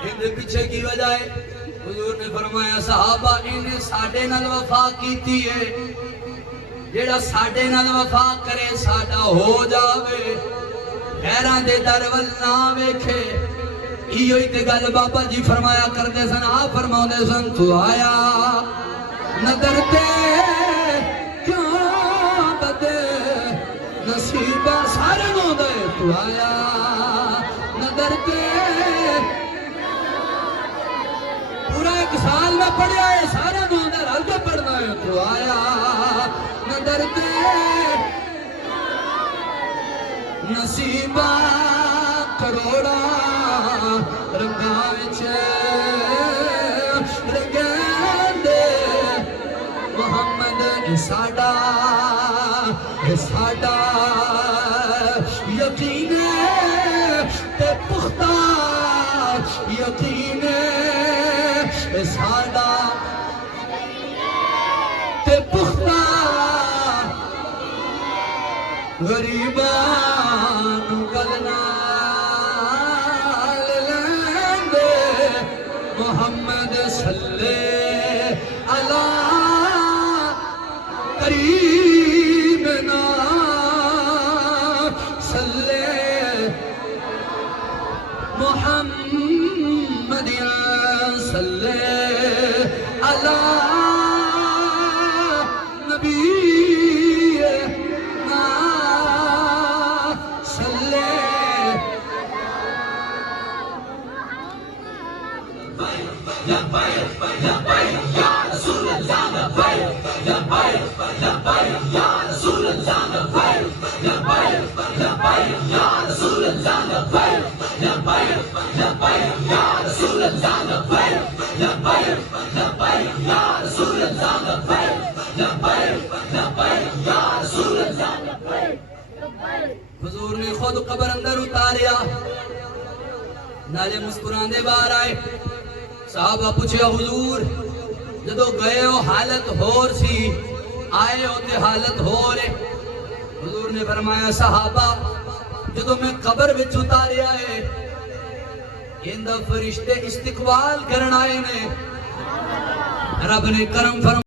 ان دے پیچھے کی وجہ ہے حضور نے فرمایا صحابہ انہیں ساڑھے نال وفا کیتی ہے جیڑا ساڑھے نال وفا کرے ساڑھا ہو جاوے غیران دے در والنا ویکھے ایو ہی تے گل بابا جی فرمایا کردے سن آپ فرماؤں دے سن تو آیا نظر تے کیوں بدے نصیبہ سارے نو دے تو آیا نظر تے پورا ایک سال میں پڑھیا ہے سارا نو اندر ہل کے پڑھنا ہے تو آیا نظر تے نصیبہ کروڑا رنگاں وچ رنگاندے محمد ساڈا یقین تے پختہ یقین ساڈا تے پختہ غریبان گلنا لیندے محمد صلی علی قریبنا صلی محمد صلی علی نبینا صلی حضور نے خود قبر اندر اتاریا نالے مسکراندے باہر آئے صحابہ پوچھیا حضور جدو گئے ہو حالت ہور سی آئے ہو تے حالت ہور ہے حضور نے فرمایا صحابہ جدو میں قبر وچ اتاریا ہے اندہ فرشتے استقبال کرن آئے نے رب نے کرم فرمایا